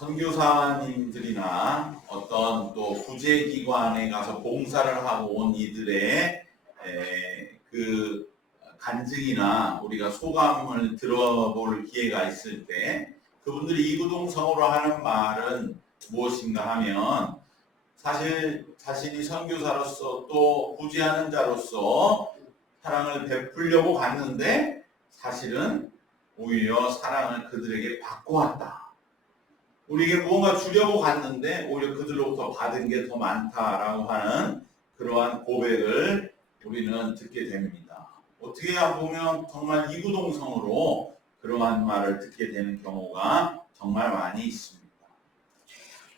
선교사님들이나 어떤 또 구제기관에 가서 봉사를 하고 온 이들의 그 간증이나 우리가 소감을 들어볼 기회가 있을 때 그분들이 이구동성으로 하는 말은 무엇인가 하면 사실 자신이 선교사로서 또 구제하는 자로서 사랑을 베풀려고 갔는데 사실은 오히려 사랑을 그들에게 받고 왔다. 우리에게 무언가 주려고 갔는데 오히려 그들로부터 받은 게 더 많다라고 하는 그러한 고백을 우리는 듣게 됩니다. 어떻게 보면 정말 이구동성으로 그러한 말을 듣게 되는 경우가 정말 많이 있습니다.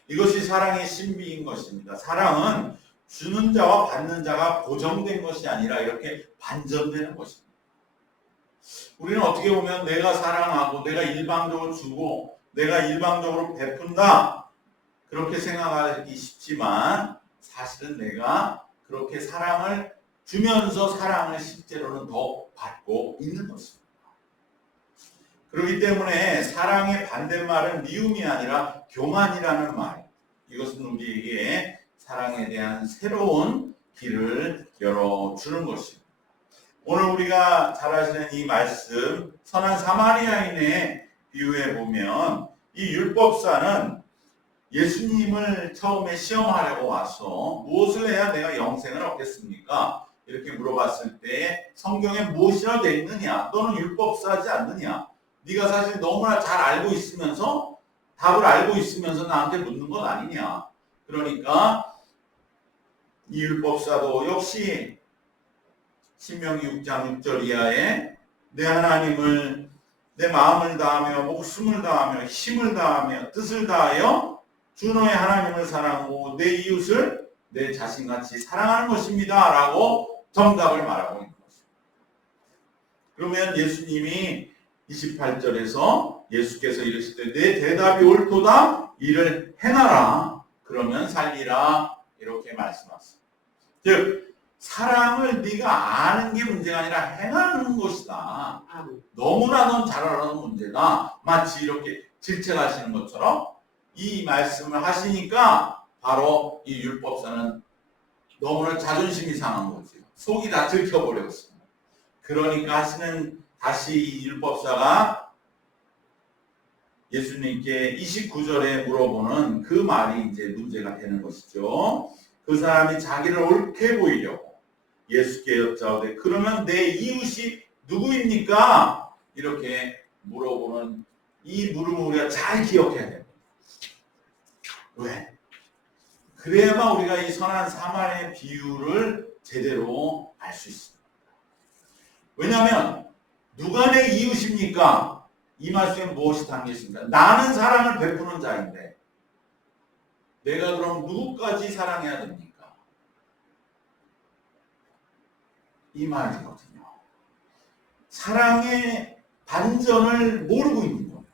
이것이 사랑의 신비인 것입니다. 사랑은 주는 자와 받는 자가 고정된 것이 아니라 이렇게 반전되는 것입니다. 우리는 어떻게 보면 내가 사랑하고 내가 일방적으로 주고 내가 일방적으로 베푼다 그렇게 생각하기 쉽지만 사실은 내가 그렇게 사랑을 주면서 사랑을 실제로는 더 받고 있는 것입니다. 그렇기 때문에 사랑의 반대말은 미움이 아니라 교만이라는 말, 이것은 우리에게 사랑에 대한 새로운 길을 열어주는 것입니다. 오늘 우리가 잘 아시는 이 말씀, 선한 사마리아인의 비유에 보면 이 율법사는 예수님을 처음에 시험하려고 와서 무엇을 해야 내가 영생을 얻겠습니까? 이렇게 물어봤을 때 성경에 무엇이라고 되어 있느냐? 너는 율법사지 않느냐? 네가 사실 너무나 잘 알고 있으면서 답을 알고 있으면서 나한테 묻는 것 아니냐? 그러니까 이 율법사도 역시 신명기 6장 6절 이하에 내 하나님을 내 마음을 다하며 목숨을 다하며 힘을 다하며 뜻을 다하여 주 너의 하나님을 사랑하고 내 이웃을 내 자신같이 사랑하는 것입니다. 라고 정답을 말하고 있는 것입니다. 그러면 예수님이 28절에서 예수께서 이르실 때 내 대답이 옳도다 이를 행하라 그러면 살리라 이렇게 말씀하셨습니다. 즉 사랑을 네가 아는 게 문제가 아니라 행하는 것이다. 너무나 넌 잘 알아서 문제다. 마치 이렇게 질책하시는 것처럼 이 말씀을 하시니까 바로 이 율법사는 너무나 자존심이 상한 거죠. 속이 다 들켜버렸어요. 그러니까 하시는 다시 이 율법사가 예수님께 29절에 물어보는 그 말이 이제 문제가 되는 것이죠. 그 사람이 자기를 옳게 보이려고 예수께 여짜오되 그러면 내 이웃이 누구입니까? 이렇게 물어보는 이 물음을 우리가 잘 기억해야 됩니다. 왜? 그래야만 우리가 이 선한 사마리아의 비유를 제대로 알 수 있습니다. 왜냐하면 누가 내 이웃입니까? 이 말씀에 무엇이 담겨 있습니까? 나는 사랑을 베푸는 자인데 내가 그럼 누구까지 사랑해야 됩니까? 이 말이거든요. 사랑의 반전을 모르고 있는 거예요.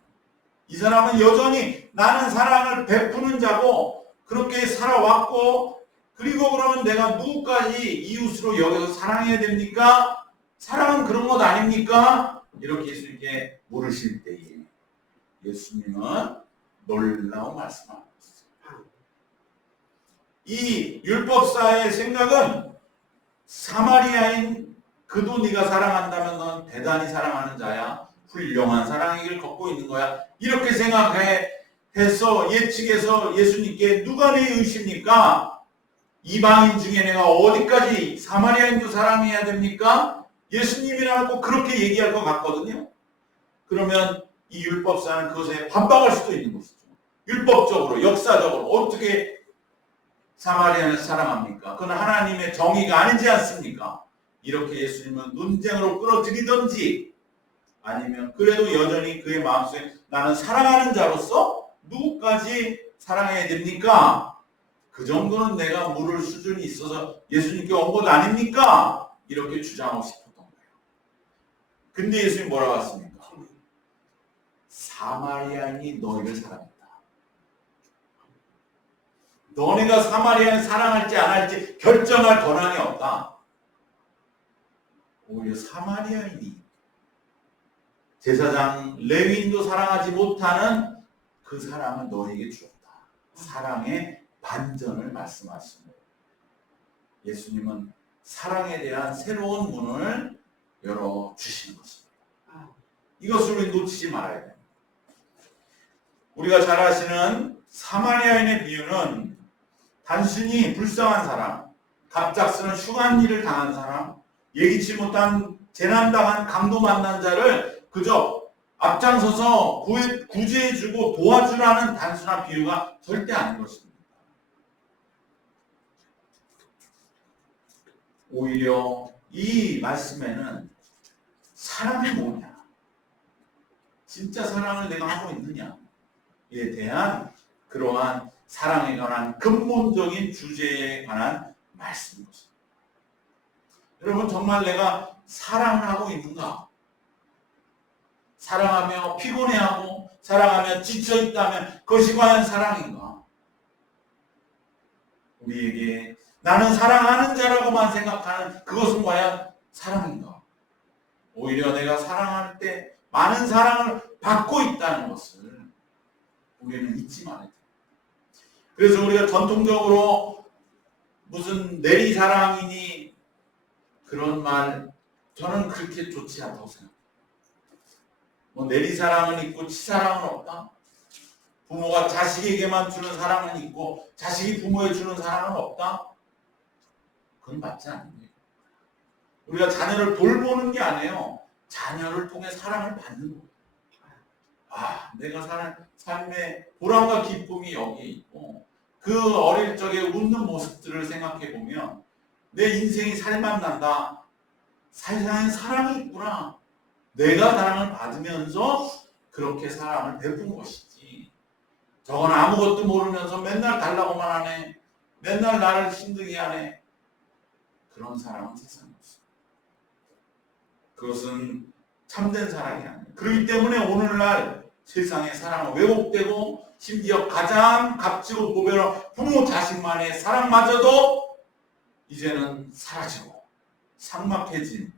이 사람은 여전히 나는 사랑을 베푸는 자고 그렇게 살아왔고 그리고 그러면 내가 누구까지 이웃으로 여겨서 사랑해야 됩니까? 사랑은 그런 것 아닙니까? 이렇게 예수님께 물으실 때에 예수님은 놀라운 말씀을 하셨어요. 이 율법사의 생각은 사마리아인 그도 네가 사랑한다면 넌 대단히 사랑하는 자야. 훌륭한 사랑의 길을 걷고 있는 거야. 이렇게 생각해서 예측해서 예수님께 누가 내 이웃입니까? 이방인 중에 내가 어디까지 사마리아인도 사랑해야 됩니까? 예수님이라고 그렇게 얘기할 것 같거든요. 그러면 이 율법사는 그것에 반박할 수도 있는 것이죠. 율법적으로, 역사적으로 어떻게 사마리아인을 사랑합니까? 그건 하나님의 정의가 아니지 않습니까? 이렇게 예수님은 논쟁으로 끌어들이든지 아니면 그래도 여전히 그의 마음속에 나는 사랑하는 자로서 누구까지 사랑해야 됩니까? 그 정도는 내가 물을 수준이 있어서 예수님께 온 것 아닙니까? 이렇게 주장하고 싶었던 거예요. 근데 예수님 뭐라고 하십니까? 사마리아인이 너희를 사랑했다. 너네가 사마리아인을 사랑할지 안 할지 결정할 권한이 없다. 오히려 사마리아인이 제사장 레위인도 사랑하지 못하는 그 사랑을 너에게 주었다. 사랑의 반전을 말씀하시는 거예요. 예수님은 사랑에 대한 새로운 문을 열어주시는 것입니다. 이것을 우리 놓치지 말아야 됩니다. 우리가 잘 아시는 사마리아인의 비유는 단순히 불쌍한 사람, 갑작스런 흉한 일을 당한 사람, 예기치 못한 재난당한 강도 만난 자를 그저 앞장서서 구제해주고 도와주라는 단순한 비유가 절대 아닌 것입니다. 오히려 이 말씀에는 사랑이 뭐냐, 진짜 사랑을 내가 하고 있느냐에 대한 그러한 사랑에 관한 근본적인 주제에 관한 말씀인 것입니다. 여러분, 정말 내가 사랑을 하고 있는가? 사랑하며 피곤해하고 사랑하며 지쳐있다면 그것이 과연 사랑인가? 우리에게 나는 사랑하는 자라고만 생각하는 그것은 과연 사랑인가? 오히려 내가 사랑할 때 많은 사랑을 받고 있다는 것을 우리는 잊지 말아야 돼요. 그래서 우리가 전통적으로 무슨 내리사랑이니 그런 말, 저는 그렇게 좋지 않다고 생각해요. 뭐 내리사랑은 있고 치사랑은 없다. 부모가 자식에게만 주는 사랑은 있고 자식이 부모에 주는 사랑은 없다. 그건 맞지 않는 거예요. 우리가 자녀를 돌보는 게 아니에요. 자녀를 통해 사랑을 받는 거예요. 내가 사는 삶의 보람과 기쁨이 여기에 있고 그 어릴 적에 웃는 모습들을 생각해 보면 내 인생이 살맛난다. 세상에 사랑이 있구나. 내가 사랑을 받으면서 그렇게 사랑을 베푼 것이지. 저건 아무것도 모르면서 맨날 달라고만 하네. 맨날 나를 힘들게 하네. 그런 사랑은 세상에 없어. 그것은 참된 사랑이 아니에요. 그렇기 때문에 오늘날 세상의 사랑은 왜곡되고 심지어 가장 값지고 고배로 부모 자식만의 사랑마저도 이제는 사라지고 삭막해진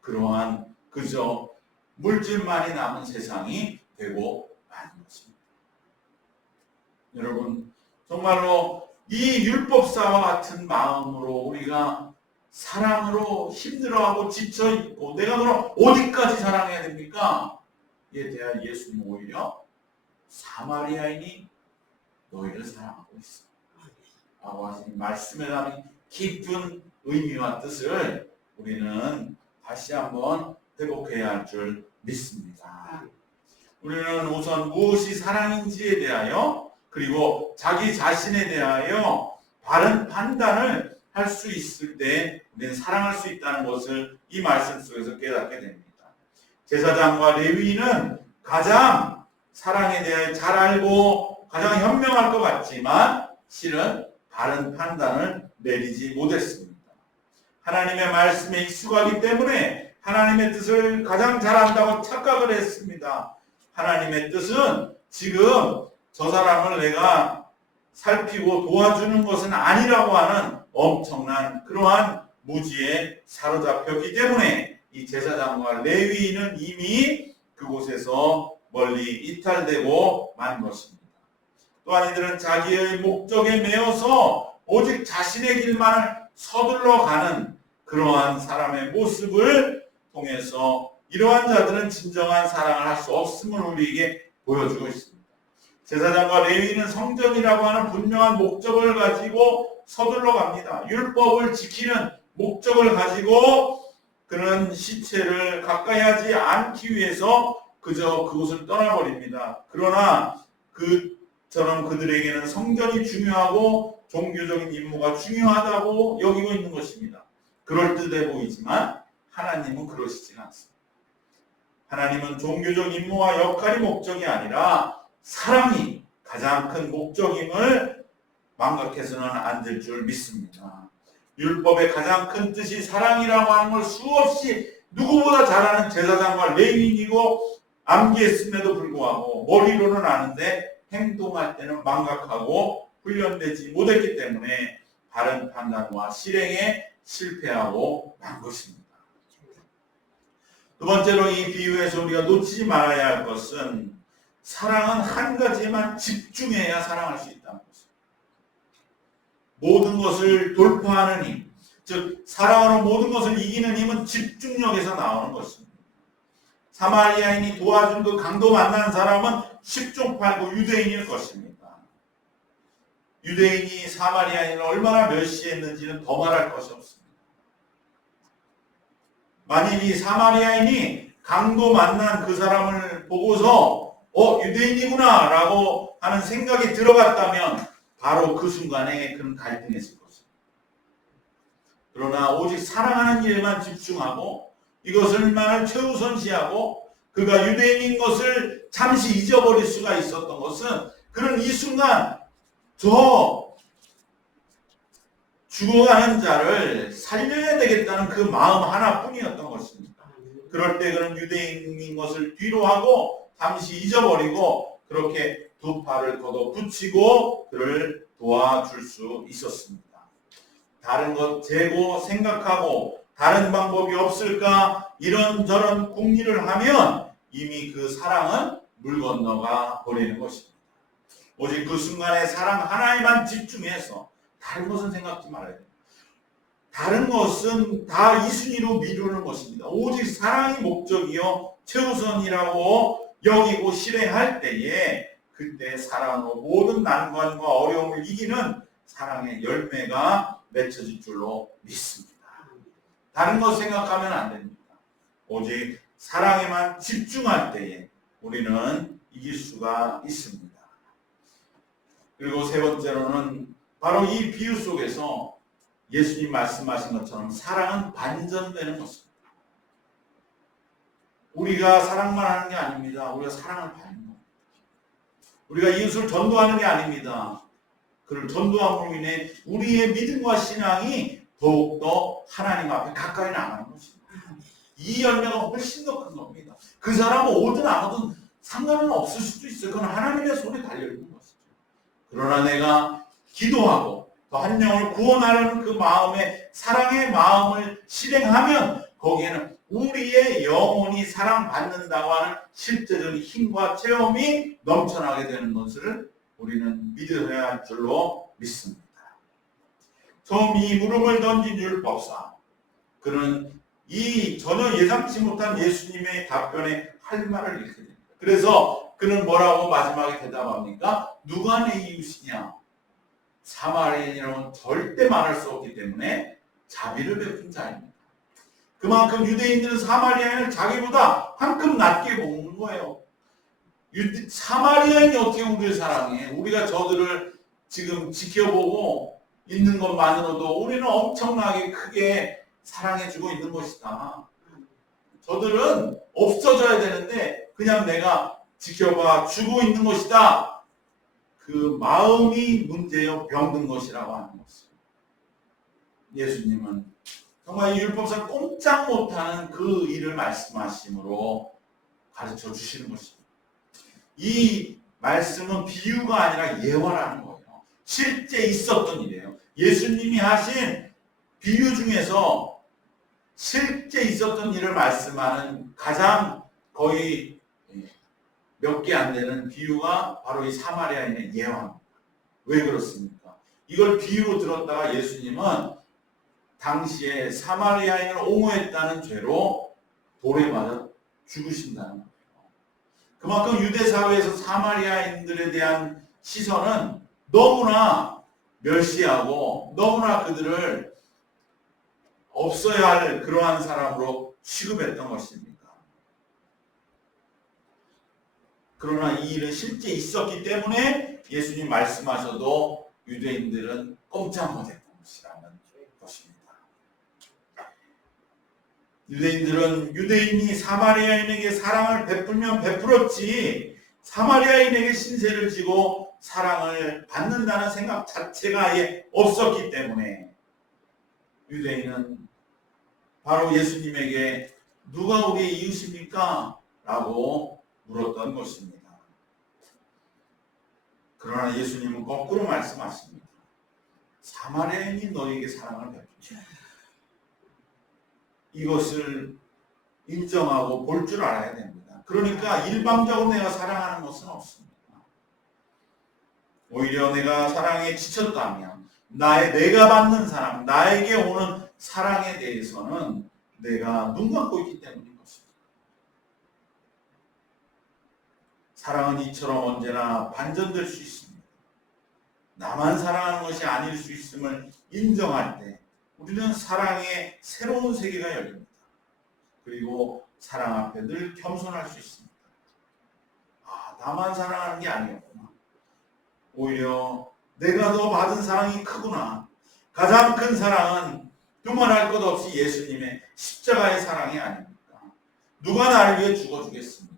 그러한 그저 물질만이 남은 세상이 되고 마는 것입니다. 여러분, 정말로 이 율법사와 같은 마음으로 우리가 사랑으로 힘들어하고 지쳐있고 내가 그럼 어디까지 사랑해야 됩니까? 이에 대한 예수님 오히려 사마리아인이 너희를 사랑하고 있어 라고 하신 말씀에 담긴 깊은 의미와 뜻을 우리는 다시 한번 회복해야 할 줄 믿습니다. 우리는 우선 무엇이 사랑인지에 대하여 그리고 자기 자신에 대하여 바른 판단을 할 수 있을 때 우리는 사랑할 수 있다는 것을 이 말씀 속에서 깨닫게 됩니다. 제사장과 레위인은 가장 사랑에 대해 잘 알고 가장 현명할 것 같지만 실은 바른 판단을 내리지 못했습니다. 하나님의 말씀에 익숙하기 때문에 하나님의 뜻을 가장 잘 안다고 착각을 했습니다. 하나님의 뜻은 지금 저 사람을 내가 살피고 도와주는 것은 아니라고 하는 엄청난 그러한 무지에 사로잡혔기 때문에 이 제사장과 레위인은 이미 그곳에서 멀리 이탈되고 만 것입니다. 또한 이들은 자기의 목적에 매여서 오직 자신의 길만을 서둘러 가는 그러한 사람의 모습을 통해서 이러한 자들은 진정한 사랑을 할 수 없음을 우리에게 보여주고 있습니다. 제사장과 레위인은 성전이라고 하는 분명한 목적을 가지고 서둘러 갑니다. 율법을 지키는 목적을 가지고 그는 시체를 가까이 하지 않기 위해서 그저 그곳을 떠나버립니다. 그러나 그처럼 그들에게는 성전이 중요하고 종교적인 임무가 중요하다고 여기고 있는 것입니다. 그럴듯해 보이지만 하나님은 그러시지 않습니다. 하나님은 종교적 임무와 역할이 목적이 아니라 사랑이 가장 큰 목적임을 망각해서는 안 될 줄 믿습니다. 율법의 가장 큰 뜻이 사랑이라고 하는 걸 수없이 누구보다 잘 아는 제사장과 레위인이고 암기했음에도 불구하고 머리로는 아는데 행동할 때는 망각하고 훈련되지 못했기 때문에 바른 판단과 실행에 실패하고 만 것입니다. 두 번째로 이 비유에서 우리가 놓치지 말아야 할 것은 사랑은 한 가지에만 집중해야 사랑할 수 있다는 것입니다. 모든 것을 돌파하는 힘, 즉 사랑으로 모든 것을 이기는 힘은 집중력에서 나오는 것입니다. 사마리아인이 도와준 그 강도 만난 사람은 십중팔구 유대인일 것입니다. 유대인이 사마리아인을 얼마나 멸시했는지는 더 말할 것이 없습니다. 만일 이 사마리아인이 강도 만난 그 사람을 보고서 유대인이구나 라고 하는 생각이 들어갔다면 바로 그 순간에 그는 갈등했을 것입니다. 그러나 오직 사랑하는 일에만 집중하고 이것을만을 최우선시하고 그가 유대인인 것을 잠시 잊어버릴 수가 있었던 것은 그는 이 순간 저 죽어가는 자를 살려야 되겠다는 그 마음 하나뿐이었던 것입니다. 그럴 때 그는 유대인인 것을 뒤로 하고 잠시 잊어버리고 그렇게 두 팔을 걷어 붙이고 그를 도와줄 수 있었습니다. 다른 것 재고 생각하고 다른 방법이 없을까 이런저런 궁리를 하면 이미 그 사랑은 물 건너가 버리는 것입니다. 오직 그 순간에 사랑 하나에만 집중해서 다른 것은 생각지 말아야 됩니다. 다른 것은 다 이순위로 미루는 것입니다. 오직 사랑이 목적이요 최우선이라고 여기고 실행할 때에 그때 사랑으로 모든 난관과 어려움을 이기는 사랑의 열매가 맺혀질 줄로 믿습니다. 다른 것 생각하면 안 됩니다. 오직 사랑에만 집중할 때에 우리는 이길 수가 있습니다. 그리고 세 번째로는 바로 이 비유 속에서 예수님 말씀하신 것처럼 사랑은 반전되는 것입니다. 우리가 사랑만 하는 게 아닙니다. 우리가 사랑을 받는 겁니다. 우리가 이웃을 전도하는 게 아닙니다. 그를 전도함으로 인해 우리의 믿음과 신앙이 더욱더 하나님 앞에 가까이 나가는 것입니다. 이 열매가 훨씬 더 큰 겁니다. 그 사람은 오든 안 오든 상관은 없을 수도 있어요. 그건 하나님의 손에 달려있는 것이죠. 그러나 내가 기도하고 또 한 영을 구원하려는 그 마음에 사랑의 마음을 실행하면 거기에는 우리의 영혼이 사랑받는다고 하는 실제적인 힘과 체험이 넘쳐나게 되는 것을 우리는 믿어야 할 줄로 믿습니다. 처음 이 물음을 던진 율법사, 그는 이 전혀 예상치 못한 예수님의 답변에 할 말을 잃게 됩니다. 그래서 그는 뭐라고 마지막에 대답합니까? 누가 내 이웃이냐? 사마리아인이라고는 절대 말할 수 없기 때문에 자비를 베푼 자입니다. 그만큼 유대인들은 사마리아인을 자기보다 한 급 낮게 보는 거예요. 사마리아인이 어떻게 우리를 사랑해? 우리가 저들을 지금 지켜보고 있는 것만으로도 우리는 엄청나게 크게 사랑해주고 있는 것이다. 저들은 없어져야 되는데 그냥 내가 지켜봐 주고 있는 것이다. 그 마음이 문제요 병든 것이라고 하는 것입니다. 예수님은 정말 이 율법상 꼼짝 못하는 그 일을 말씀하심으로 가르쳐 주시는 것입니다. 이 말씀은 비유가 아니라 예화라는 거예요. 실제 있었던 일이에요. 예수님이 하신 비유 중에서 실제 있었던 일을 말씀하는 가장 거의 몇 개 안 되는 비유가 바로 이 사마리아인의 예화입니다. 왜 그렇습니까? 이걸 비유로 들었다가 예수님은 당시에 사마리아인을 옹호했다는 죄로 돌에 맞아 죽으신다는 거예요. 그만큼 유대 사회에서 사마리아인들에 대한 시선은 너무나 멸시하고 너무나 그들을 없어야 할 그러한 사람으로 취급했던 것입니다. 그러나 이 일은 실제 있었기 때문에 예수님 말씀하셔도 유대인들은 꼼짝 못했던 것이라는 것입니다. 유대인들은 유대인이 사마리아인에게 사랑을 베풀면 베풀었지 사마리아인에게 신세를 지고 사랑을 받는다는 생각 자체가 아예 없었기 때문에 유대인은 바로 예수님에게 누가 우리의 이웃입니까? 라고 물었던 것입니다. 그러나 예수님은 거꾸로 말씀하십니다. 사마리아인이 너에게 사랑을 베푸지. 이것을 인정하고 볼 줄 알아야 됩니다. 그러니까 일방적으로 내가 사랑하는 것은 없습니다. 오히려 내가 사랑에 지쳤다면 내가 받는 사랑, 나에게 오는 사랑에 대해서는 내가 눈 감고 있기 때문인 것입니다. 사랑은 이처럼 언제나 반전될 수 있습니다. 나만 사랑하는 것이 아닐 수 있음을 인정할 때 우리는 사랑의 새로운 세계가 열립니다. 그리고 사랑 앞에 늘 겸손할 수 있습니다. 나만 사랑하는 게 아니었구나. 오히려 내가 더 받은 사랑이 크구나. 가장 큰 사랑은 두말할 것 없이 예수님의 십자가의 사랑이 아닙니까? 누가 나를 위해 죽어주겠습니까?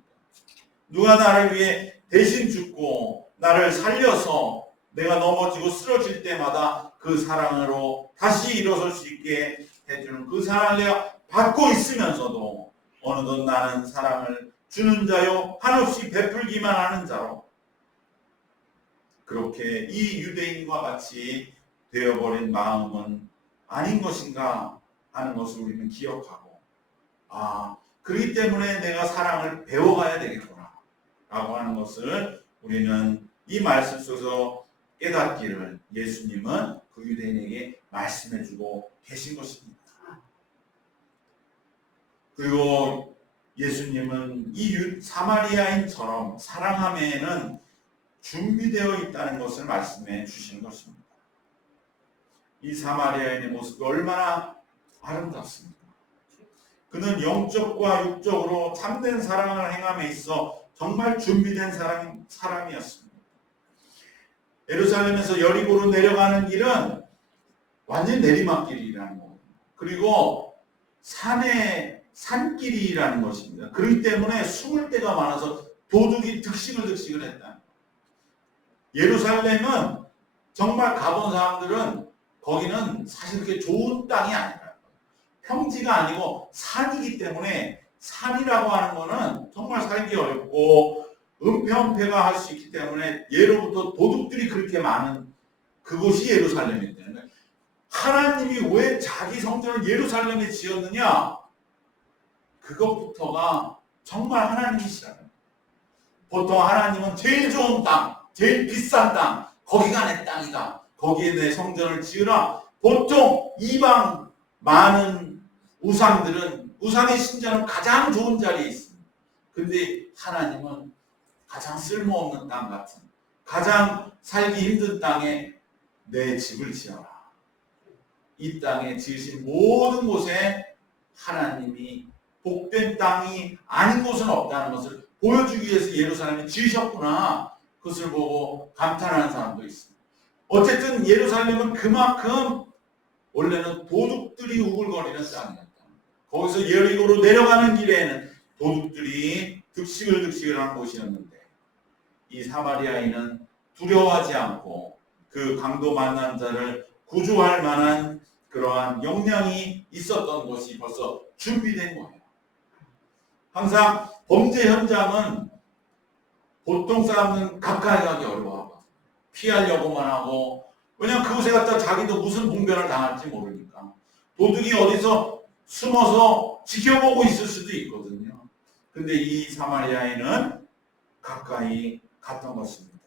누가 나를 위해 대신 죽고 나를 살려서 내가 넘어지고 쓰러질 때마다 그 사랑으로 다시 일어설 수 있게 해주는 그 사랑을 내가 받고 있으면서도 어느덧 나는 사랑을 주는 자요 한없이 베풀기만 하는 자로 그렇게 이 유대인과 같이 되어버린 마음은 아닌 것인가 하는 것을 우리는 기억하고 그렇기 때문에 내가 사랑을 배워가야 되겠구나 라고 하는 것을 우리는 이 말씀 속에서 깨닫기를 예수님은 그 유대인에게 말씀해주고 계신 것입니다. 그리고 예수님은 이 사마리아인처럼 사랑함에는 준비되어 있다는 것을 말씀해 주시는 것입니다. 이 사마리아인의 모습이 얼마나 아름답습니까? 그는 영적과 육적으로 참된 사랑을 행함에 있어 정말 준비된 사람이었습니다. 예루살렘에서 여리고로 내려가는 길은 완전 내리막길이라는 거. 그리고 산길이라는 것입니다. 그렇기 때문에 숨을 데가 많아서 도둑이 득식을 했다. 예루살렘은 정말 가본 사람들은 거기는 사실 그렇게 좋은 땅이 아니라 평지가 아니고 산이기 때문에 산이라고 하는 거는 정말 살기 어렵고 은폐가 할 수 있기 때문에 예로부터 도둑들이 그렇게 많은 그곳이 예루살렘인데 하나님이 왜 자기 성전을 예루살렘에 지었느냐? 그것부터가 정말 하나님이시라는. 보통 하나님은 제일 좋은 땅, 제일 비싼 땅, 거기가 내 땅이다. 거기에 내 성전을 지으라. 보통 이방 많은 우상의 신전은 가장 좋은 자리에 있습니다. 근데 하나님은 가장 쓸모없는 땅 같은, 가장 살기 힘든 땅에 내 집을 지어라. 이 땅에 지으신 모든 곳에 하나님이 복된 땅이 아닌 곳은 없다는 것을 보여주기 위해서 예루살렘을 지으셨구나. 그것을 보고 감탄하는 사람도 있습니다. 어쨌든 예루살렘은 그만큼 원래는 도둑들이 우글거리는 땅이었다. 거기서 여리고로 내려가는 길에는 도둑들이 득식을 하는 곳이었는데 이 사마리아인은 두려워하지 않고 그 강도 만난 자를 구조할 만한 그러한 역량이 있었던 것이 벌써 준비된 거예요. 항상 범죄 현장은 보통 사람은 가까이 가기 어려워하고 피하려고만 하고 왜냐하면 그곳에 갔다 자기도 무슨 봉변을 당할지 모르니까 도둑이 어디서 숨어서 지켜보고 있을 수도 있거든요. 근데 이 사마리아인은 가까이 갔던 것입니다.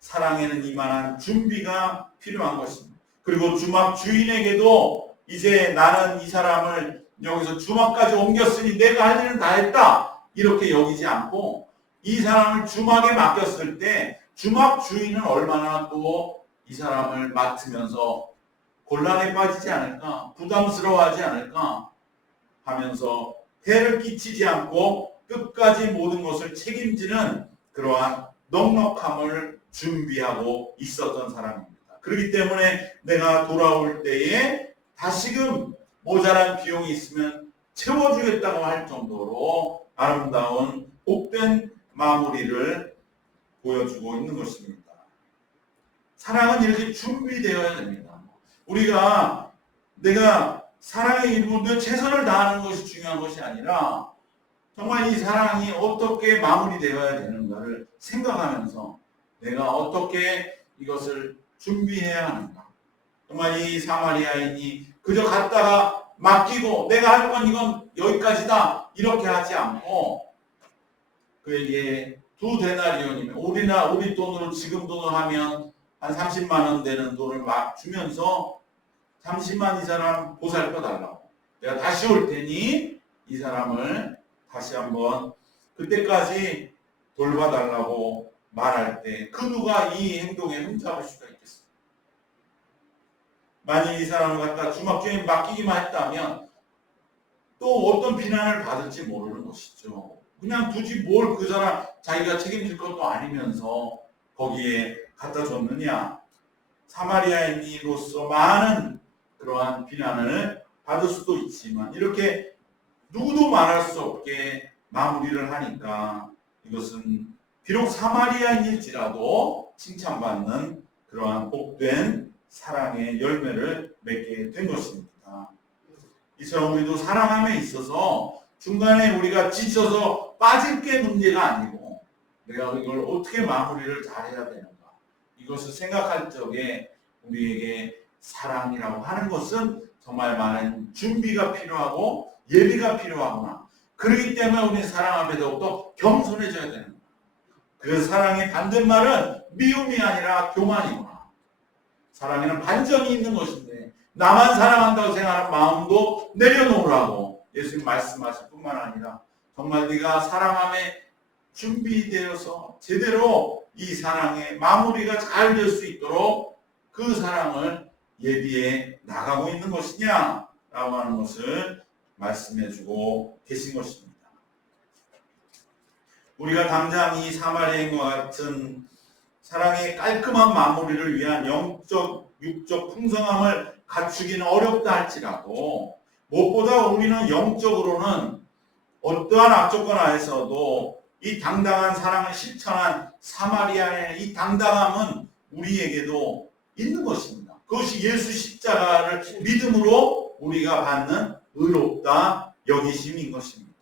사랑에는 이만한 준비가 필요한 것입니다. 그리고 주막 주인에게도 이제 나는 이 사람을 여기서 주막까지 옮겼으니 내가 할 일은 다 했다 이렇게 여기지 않고 이 사람을 주막에 맡겼을 때 주막 주인은 얼마나 또 이 사람을 맡으면서 곤란에 빠지지 않을까, 부담스러워하지 않을까 하면서 해를 끼치지 않고 끝까지 모든 것을 책임지는 그러한 넉넉함을 준비하고 있었던 사람입니다. 그렇기 때문에 내가 돌아올 때에 다시금 모자란 비용이 있으면 채워주겠다고 할 정도로 아름다운 복된 마무리를 보여주고 있는 것입니다. 사랑은 이렇게 준비되어야 됩니다. 내가 사랑의 일부분에 최선을 다하는 것이 중요한 것이 아니라 정말 이 사랑이 어떻게 마무리되어야 되는가를 생각하면서 내가 어떻게 이것을 준비해야 하는가. 정말 이 사마리아인이 그저 갔다가 맡기고 내가 할 건 이건 여기까지다 이렇게 하지 않고 그에게 2데나리온이면 우리 돈으로 지금 돈으로 하면 한 30만 원 되는 돈을 막 주면서 30만 이 사람 보살펴 달라고. 내가 다시 올 테니 이 사람을 다시 한번 그때까지 돌봐달라고 말할 때 그 누가 이 행동에 흠잡을 수가 있겠어요? 만일 이 사람을 갖다 주막주에 맡기기만 했다면 또 어떤 비난을 받을지 모르는 것이죠. 그냥 두지 뭘 그 사람 자기가 책임질 것도 아니면서 거기에 갖다 줬느냐. 사마리아인으로서 많은 그러한 비난을 받을 수도 있지만 이렇게 누구도 말할 수 없게 마무리를 하니까 이것은 비록 사마리아인일지라도 칭찬받는 그러한 복된 사랑의 열매를 맺게 된 것입니다. 이처럼 우리도 사랑함에 있어서 중간에 우리가 지쳐서 빠질 게 문제가 아니고 내가 이걸 어떻게 마무리를 잘해야 되는가 이것을 생각할 적에 우리에게 사랑이라고 하는 것은 정말 많은 준비가 필요하고 예비가 필요하구나. 그렇기 때문에 우리는 사랑 앞에 더욱더 겸손해져야 되는 거야. 그래서 사랑의 반대말은 미움이 아니라 교만이구나. 사랑에는 반전이 있는 것인데 나만 사랑한다고 생각하는 마음도 내려놓으라고 예수님 말씀하실 뿐만 아니라 정말 네가 사랑함에 준비되어서 제대로 이 사랑의 마무리가 잘 될 수 있도록 그 사랑을 예비해 나가고 있는 것이냐 라고 하는 것을 말씀해 주고 계신 것입니다. 우리가 당장 이 사마리아인과 같은 사랑의 깔끔한 마무리를 위한 영적, 육적 풍성함을 갖추기는 어렵다 할지라도 무엇보다 우리는 영적으로는 어떠한 악조건 하에서도 이 당당한 사랑을 실천한 사마리아의 이 당당함은 우리에게도 있는 것입니다. 그것이 예수 십자가를 믿음으로 우리가 받는 의롭다 여기심인 것입니다.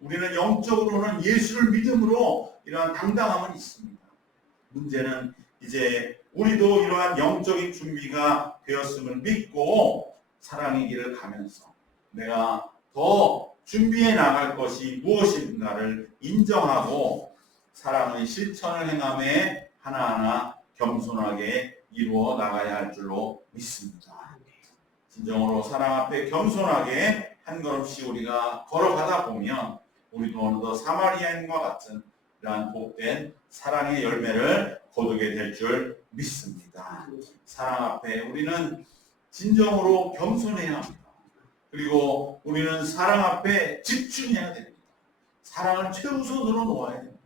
우리는 영적으로는 예수를 믿음으로 이러한 당당함은 있습니다. 문제는 이제 우리도 이러한 영적인 준비가 되었음을 믿고 사랑의 길을 가면서 내가 더 준비해 나갈 것이 무엇인가를 인정하고 사랑의 실천을 행함에 하나하나 겸손하게 이루어 나가야 할 줄로 믿습니다. 진정으로 사랑 앞에 겸손하게 한 걸음씩 우리가 걸어가다 보면 우리도 어느덧 사마리아인과 같은 이러한 복된 사랑의 열매를 거두게 될 줄 믿습니다. 사랑 앞에 우리는 진정으로 겸손해야 합니다. 그리고 우리는 사랑 앞에 집중해야 됩니다. 사랑을 최우선으로 놓아야 됩니다.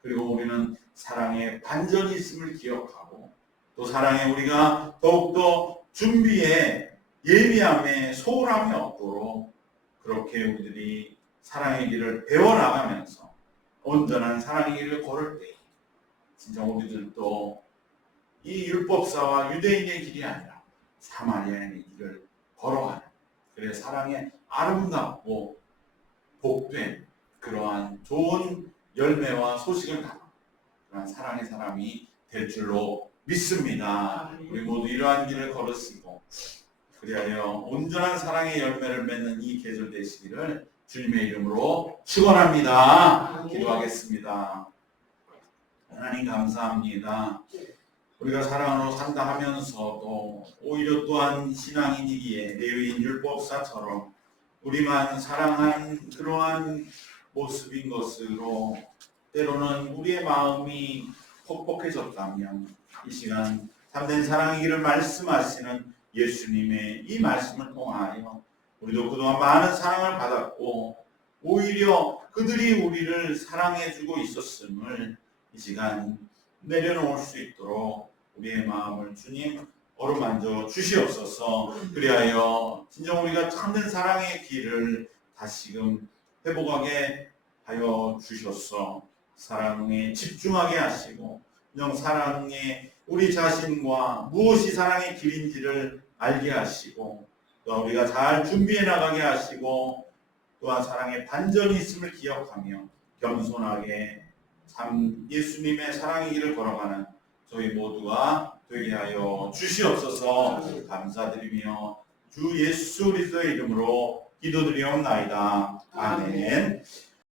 그리고 우리는 사랑에 반전이 있음을 기억하고 또 사랑에 우리가 더욱더 준비에 예비함에 소홀함이 없도록 그렇게 우리들이 사랑의 길을 배워나가면서 온전한 사랑의 길을 걸을 때 진짜 우리들도 이 율법사와 유대인의 길이 아니라 사마리아인의 길을 걸어가는 그래 사랑의 아름답고 복된 그러한 좋은 열매와 소식을 담은 그러한 사랑의 사람이 될 줄로 믿습니다. 우리 모두 이러한 길을 걸으시고 그리하여 온전한 사랑의 열매를 맺는 이 계절 되시기를 주님의 이름으로 축원합니다. 기도하겠습니다. 하나님 감사합니다. 우리가 사랑으로 산다 하면서도 오히려 또한 신앙인이기에 레위인 율법사처럼 우리만 사랑한 그러한 모습인 것으로 때로는 우리의 마음이 퍽퍽해졌다면 이 시간 참된 사랑의 길을 말씀하시는 예수님의 이 말씀을 통하여 우리도 그동안 많은 사랑을 받았고 오히려 그들이 우리를 사랑해주고 있었음을 이 시간 내려놓을 수 있도록 우리의 마음을 주님 어루만져 주시옵소서. 그리하여 진정 우리가 참된 사랑의 길을 다시금 회복하게 하여 주셔서 사랑에 집중하게 하시고 진정 사랑에 우리 자신과 무엇이 사랑의 길인지를 알게 하시고 또 우리가 잘 준비해 나가게 하시고 또한 사랑의 반전이 있음을 기억하며 겸손하게 참 예수님의 사랑의 길을 걸어가는 저희 모두가 되게 하여 주시옵소서. 감사드리며 주 예수 그리스도의 이름으로 기도드리옵나이다. 아멘.